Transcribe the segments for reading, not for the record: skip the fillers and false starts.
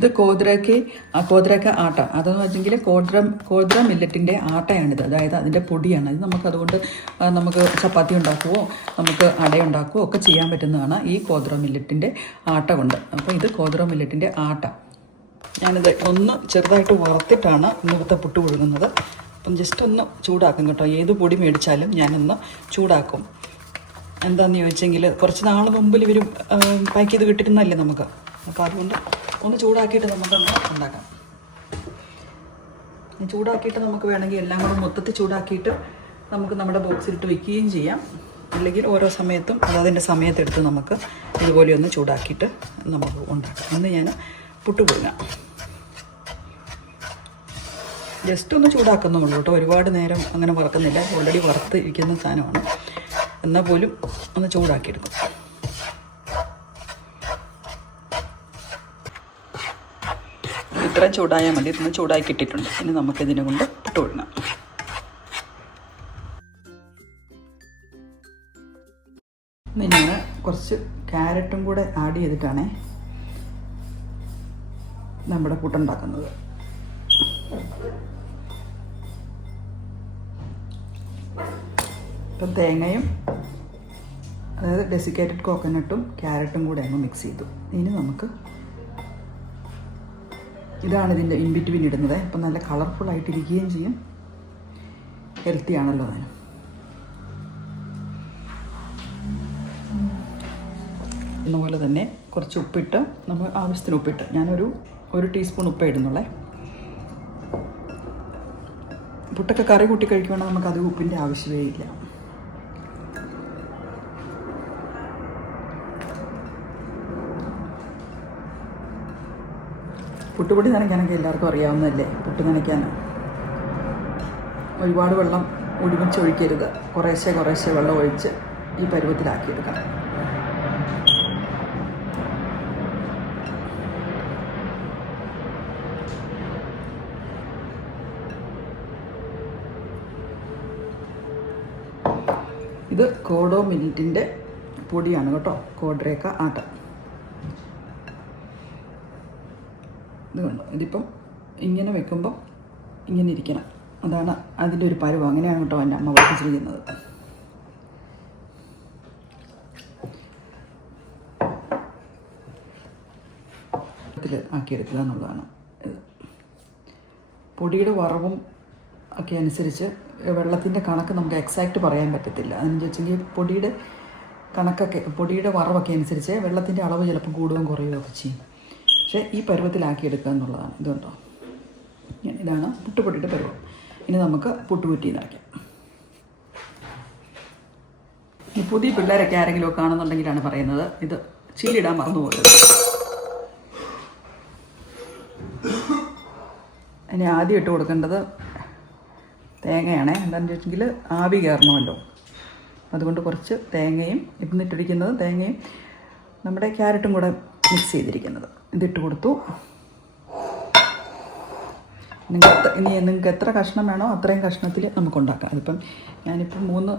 ഇത് കോദ്രക്ക ആട്ട. അതെന്ന് വെച്ചെങ്കിൽ കോദ്ര മില്ലറ്റിൻ്റെ ആട്ടയാണിത്. അതായത് അതിൻ്റെ പൊടിയാണ്. ഇത് നമുക്കതുകൊണ്ട് നമുക്ക് ചപ്പാത്തി ഉണ്ടാക്കുകയോ നമുക്ക് അടയുണ്ടാക്കുകയോ ഒക്കെ ചെയ്യാൻ പറ്റുന്നതാണ് ഈ കോദ്ര മില്ലറ്റിൻ്റെ ആട്ട കൊണ്ട്. അപ്പോൾ ഇത് കോദ്ര മില്ലറ്റിൻ്റെ ആട്ട. ഞാനിത് ഒന്ന് ചെറുതായിട്ട് വറുത്തിട്ടാണ് ഇന്നത്തെ പുട്ട് പുഴുങ്ങുന്നത്. അപ്പം ജസ്റ്റ് ഒന്ന് ചൂടാക്കും കേട്ടോ. ഏത് പൊടി മേടിച്ചാലും ഞാനൊന്ന് ചൂടാക്കും. എന്താണെന്ന് ചോദിച്ചെങ്കിൽ കുറച്ച് നാൾ മുമ്പിൽ ഇവർ പാക്ക് ചെയ്ത് കിട്ടിയിരുന്നല്ലേ നമുക്ക്. അപ്പോൾ അതുകൊണ്ട് ഒന്ന് ചൂടാക്കിയിട്ട് നമുക്കൊന്ന് ഉണ്ടാക്കാം. ചൂടാക്കിയിട്ട് നമുക്ക് വേണമെങ്കിൽ എല്ലാം കൂടെ മൊത്തത്തിൽ ചൂടാക്കിയിട്ട് നമുക്ക് നമ്മുടെ ബോക്സിലിട്ട് വയ്ക്കുകയും ചെയ്യാം. അല്ലെങ്കിൽ ഓരോ സമയത്തും അതതിൻ്റെ സമയത്തെടുത്ത് നമുക്ക് ഇതുപോലെ ഒന്ന് ചൂടാക്കിയിട്ട് നമുക്ക് ഉണ്ടാക്കാം. ഇന്ന് ഞാൻ പുട്ട് പുഴുങ്ങാം. ജസ്റ്റ് ഒന്ന് ചൂടാക്കുന്നുള്ളൂ കേട്ടോ. ഒരുപാട് നേരം അങ്ങനെ വറക്കുന്നില്ല. ഓൾറെഡി വറുത്ത് ഇരിക്കുന്ന സാധനമാണ്. എന്നാൽ പോലും ഒന്ന് ചൂടാക്കിയെടുക്കും. ഇത്രയും ചൂടായാൽ മതി. ഇന്ന് ചൂടാക്കി ഇട്ടിട്ടുണ്ട്. ഇനി നമുക്കിതിനെ കൊണ്ട് പുട്ട് പുഴുങ്ങാം. ഇനി ഞാൻ കുറച്ച് ക്യാരറ്റും കൂടെ ആഡ് ചെയ്തിട്ടാണ് നമ്മുടെ പുട്ടുണ്ടാക്കുന്നത്. ഇപ്പം തേങ്ങയും അതായത് ഡെസിക്കേറ്റഡ് കോക്കനട്ടും ക്യാരറ്റും കൂടെ അങ്ങ് മിക്സ് ചെയ്തു. ഇനി നമുക്ക് ഇതാണ് ഇതിൻ്റെ ഇൻ ബിറ്റ്വീൻ ഇടുന്നത്. അപ്പം നല്ല കളർഫുള്ളായിട്ടിരിക്കുകയും ചെയ്യും. ഹെൽത്തി ആണല്ലോ അതിന്. എന്നപോലെ തന്നെ കുറച്ച് ഉപ്പിട്ട് നമ്മൾ ആവശ്യത്തിന് ഉപ്പിട്ട് ഒരു ടീസ്പൂൺ ഉപ്പ് ഇടുന്നുള്ളേ. പുട്ടൊക്കെ കറി കൂട്ടി കഴിക്കുവാണെങ്കിൽ നമുക്ക് അത് ഉപ്പിൻ്റെ ആവശ്യമേ ഇല്ല. പുട്ടുപൊടി നനയ്ക്കാനൊക്കെ എല്ലാവർക്കും അറിയാവുന്നതല്ലേ. പുട്ട് നനയ്ക്കാൻ ഒരുപാട് വെള്ളം ഒരുമിച്ചൊഴിക്കരുത്. കുറേശ്ശെ വെള്ളം ഒഴിച്ച് ഈ പരുവത്തിലാക്കിയെടുക്കണം. ഇത് കോഡോ മില്ലറ്റിൻ്റെ പൊടിയാണ് കേട്ടോ. കോഡ്രേക്ക ആട്ട. ഇത് കണ്ടോ. ഇതിപ്പം ഇങ്ങനെ വെക്കുമ്പം ഇങ്ങനെ ഇരിക്കണം. അതാണ് അതിൻ്റെ ഒരു പരുവം. അങ്ങനെയാണ് കേട്ടോ എൻ്റെ അമ്മ പഠിപ്പിച്ചിരിക്കുന്നത്. ആക്കിയെടുക്കുക എന്നുള്ളതാണ്. പൊടിയുടെ വറവും ഒക്കെ അനുസരിച്ച് വെള്ളത്തിൻ്റെ കണക്ക് നമുക്ക് എക്സാക്റ്റ് പറയാൻ പറ്റത്തില്ല. അതെന്ന് വെച്ചെങ്കിൽ പൊടിയുടെ വറവൊക്കെ അനുസരിച്ച് വെള്ളത്തിൻ്റെ അളവ് ചിലപ്പോൾ കൂടുകയും കുറയുകയൊക്കെ ചെയ്യും. പക്ഷേ ഈ പരുവത്തിലാക്കിയെടുക്കുക എന്നുള്ളതാണ്. ഇതുണ്ടോ. ഇതാണ് പുട്ടുപൊടിയുടെ പരുവം. ഇനി നമുക്ക് പുട്ടുകുറ്റി നിറയ്ക്കാം. ഈ പുതിയ പിള്ളേരൊക്കെ ആരെങ്കിലും കാണുന്നുണ്ടെങ്കിലാണ് പറയുന്നത് ഇത് ചില്ലിടാൻ മറന്നുപോയത്. ഇനി ആദ്യം ഇട്ട് കൊടുക്കേണ്ടത് തേങ്ങയാണ്. എന്താണെന്ന് വെച്ചെങ്കിൽ ആവി കയറണമല്ലോ. അതുകൊണ്ട് കുറച്ച് തേങ്ങയും ഇന്നിട്ടിരിക്കുന്നത് തേങ്ങയും നമ്മുടെ ക്യാരറ്റും കൂടെ മിക്സ് ചെയ്തിരിക്കുന്നത് ഇതിട്ട് കൊടുത്തു. നിങ്ങൾക്ക് എത്ര കഷ്ണം വേണോ അത്രയും കഷ്ണത്തിൽ നമുക്കുണ്ടാക്കാം. അതിപ്പം ഞാനിപ്പം 3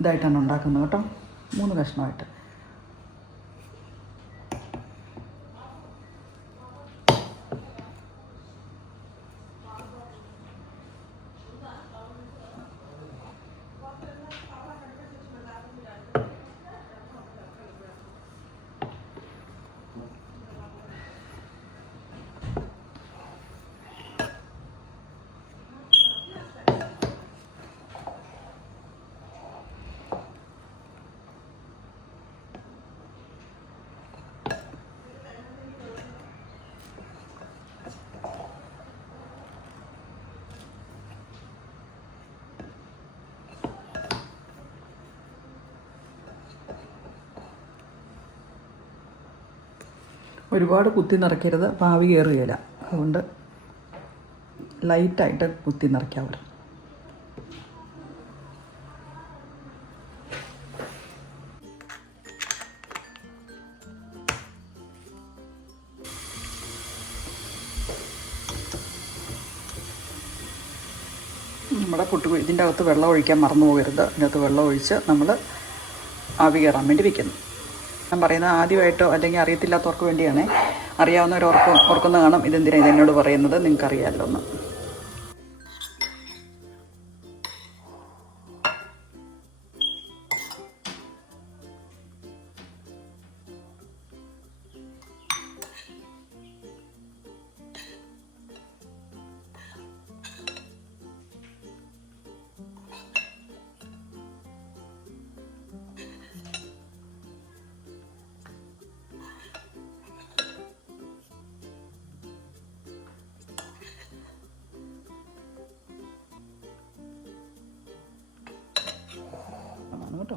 ഇതായിട്ടാണ് ഉണ്ടാക്കുന്നത് കേട്ടോ. 3 കഷ്ണമായിട്ട്. ഒരുപാട് കുത്തി നിറയ്ക്കരുത്. പാവി കയറുകയില്ല. അതുകൊണ്ട് ലൈറ്റായിട്ട് കുത്തി നിറയ്ക്കാവൂ. നമ്മുടെ ഇതിൻ്റെ അകത്ത് വെള്ളം ഒഴിക്കാൻ മറന്നു പോകരുത്. ഇതിനകത്ത് വെള്ളം ഒഴിച്ച് നമ്മൾ ആവി കയറാൻ വേണ്ടി വയ്ക്കുന്നു. ഞാൻ പറയുന്നത് ആദ്യമായിട്ടോ അല്ലെങ്കിൽ അറിയത്തില്ലാത്തവർക്ക് വേണ്ടിയാണ്. അറിയാവുന്നവർ ഓർക്കുന്ന കാണാം ഇതെന്തിനാണ് ഇതെന്നോട് പറയുന്നത്, നിങ്ങൾക്കറിയാമല്ലോ ഒന്ന്. കേട്ടോ,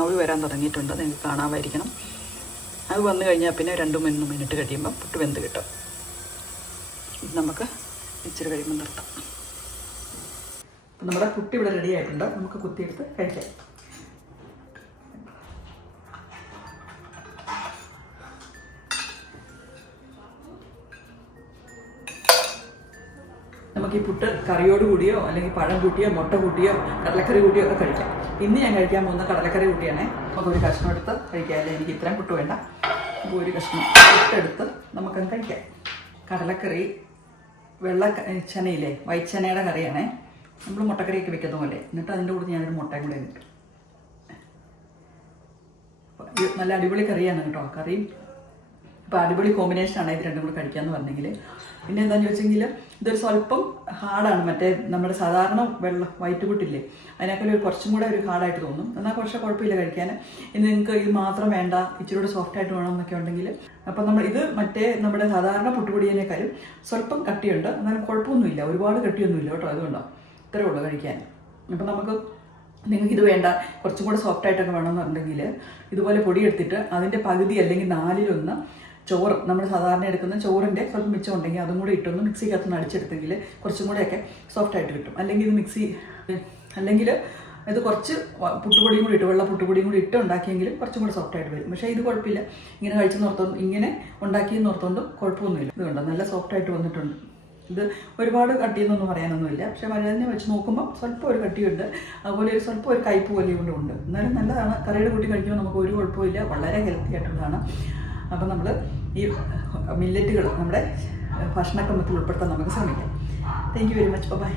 ആവി വരാൻ തുടങ്ങിയിട്ടുണ്ട്, നിങ്ങൾക്ക് കാണാമായിരിക്കണം. അത് വന്നു കഴിഞ്ഞാൽ പിന്നെ 2-3 മിനിറ്റ് കഴിയുമ്പോൾ പുട്ട് വെന്ത് കിട്ടും. ഇത് നമുക്ക് ഇച്ചിരി കഴിയുമ്പോൾ നിർത്താം. അപ്പം നമ്മുടെ പുട്ട് ഇവിടെ റെഡി ആയിട്ടുണ്ട്, നമുക്ക് കുത്തിയെടുത്ത് കഴിക്കാം. നമുക്ക് ഈ പുട്ട് കറിയോട് കൂടിയോ അല്ലെങ്കിൽ പഴം കൂട്ടിയോ മുട്ട കൂട്ടിയോ കടലക്കറി കൂട്ടിയോ ഒക്കെ കഴിക്കാം. ഇന്ന് ഞാൻ കഴിക്കാൻ പോകുന്ന കടലക്കറി കൂട്ടിയാണേ. നമുക്കൊരു കഷ്ണം എടുത്ത് കഴിക്കാം. അല്ലെങ്കിൽ എനിക്ക് ഇത്രയും പുട്ട് വേണ്ട, അപ്പോൾ ഒരു കഷ്ണം പുട്ടെടുത്ത് നമുക്കത് കഴിക്കാം. കടലക്കറി വെള്ള ചനയില്ലേ, വൈറ്റ് ചനയുടെ കറിയാണേ. നമ്മൾ മുട്ടക്കറിയൊക്കെ വെക്കുന്ന പോലെ. എന്നിട്ട് അതിൻ്റെ കൂടെ ഞാനൊരു മുട്ടയും കൂടെ കിട്ടും. നല്ല അടിപൊളി കറിയാണ് കേട്ടോ. കറിയും അപ്പോൾ അടിപൊളി കോമ്പിനേഷനാണ് ഇത് രണ്ടും കൂടെ കഴിക്കാമെന്ന് പറഞ്ഞെങ്കിൽ. പിന്നെ എന്താണെന്ന് ചോദിച്ചെങ്കിൽ ഇതൊരു സ്വല്പം ഹാർഡാണ്. മറ്റേ നമ്മുടെ സാധാരണ വൈറ്റ് പുട്ടില്ലേ, അതിനേക്കാൾ കുറച്ചും കൂടെ ഒരു ഹാർഡായിട്ട് തോന്നും. എന്നാൽ കുറച്ച് കുഴപ്പമില്ല കഴിക്കാൻ. ഇനി നിങ്ങൾക്ക് ഇത് മാത്രം വേണ്ട, ഇച്ചിരി കൂടെ സോഫ്റ്റായിട്ട് വേണം എന്നൊക്കെ ഉണ്ടെങ്കിൽ അപ്പം നമ്മൾ ഇത് മറ്റേ നമ്മുടെ സാധാരണ പുട്ടുപൊടിയേക്കാളും സ്വല്പം കട്ടിയുണ്ട്. എന്നാലും കുഴപ്പമൊന്നുമില്ല, ഒരുപാട് കട്ടിയൊന്നുമില്ല കേട്ടോ. അതുകൊണ്ടാണ് ഇത്രയേ ഉള്ളൂ കഴിക്കാൻ. അപ്പം നമുക്ക് നിങ്ങൾക്കിത് വേണ്ട, കുറച്ചും കൂടെ സോഫ്റ്റായിട്ടൊക്കെ വേണമെന്നുണ്ടെങ്കിൽ ഇതുപോലെ പൊടി എടുത്തിട്ട് അതിൻ്റെ പകുതി അല്ലെങ്കിൽ 4/1 ചോറ്, നമ്മൾ സാധാരണ എടുക്കുന്ന ചോറിൻ്റെ സ്വല്പം മിച്ചം ഉണ്ടെങ്കിൽ അതും കൂടി ഇട്ടൊന്ന് മിക്സിക്കകത്തൊന്ന് അടിച്ചെടുത്തെങ്കിൽ കുറച്ചും കൂടെയൊക്കെ സോഫ്റ്റായിട്ട് കിട്ടും. അല്ലെങ്കിൽ ഇത് കുറച്ച് പുട്ടുപൊടിയും കൂടി ഇട്ട്, വെള്ള പുട്ടുപൊടിയും കൂടി ഇട്ട് ഉണ്ടാക്കിയെങ്കിലും കുറച്ചും കൂടി സോഫ്റ്റായിട്ട് വരും. പക്ഷേ ഇത് കുഴപ്പമില്ല, ഇങ്ങനെ കഴിച്ചെന്നോർത്തോണ്ട് ഇങ്ങനെ ഉണ്ടാക്കിയെന്ന് ഓർത്തോണ്ടും കുഴപ്പമൊന്നുമില്ല. ഇതുകൊണ്ട് നല്ല സോഫ്റ്റായിട്ട് വന്നിട്ടുണ്ട്. ഇത് ഒരുപാട് കട്ടിയെന്നൊന്നും പറയാനൊന്നുമില്ല, പക്ഷേ മരുന്നിനെ വെച്ച് നോക്കുമ്പോൾ സ്വല്പം ഒരു കട്ടിയുണ്ട്, അതുപോലെ സ്വല്പം ഒരു കയ്പ്പ് പോലെ കൊണ്ട് ഉണ്ട്. എന്നാലും നല്ലതാണ്. കറിയുടെ കൂട്ടി കഴിക്കുമ്പോൾ നമുക്ക് ഒരു കുഴപ്പമില്ല, വളരെ ഹെൽത്തി ആയിട്ടുള്ളതാണ്. അപ്പം നമ്മൾ ഈ മില്ലറ്റുകൾ നമ്മുടെ ഭക്ഷണക്രമത്തിൽ ഉൾപ്പെടുത്താൻ നമുക്ക് ശ്രമിക്കാം. Thank you very much. By.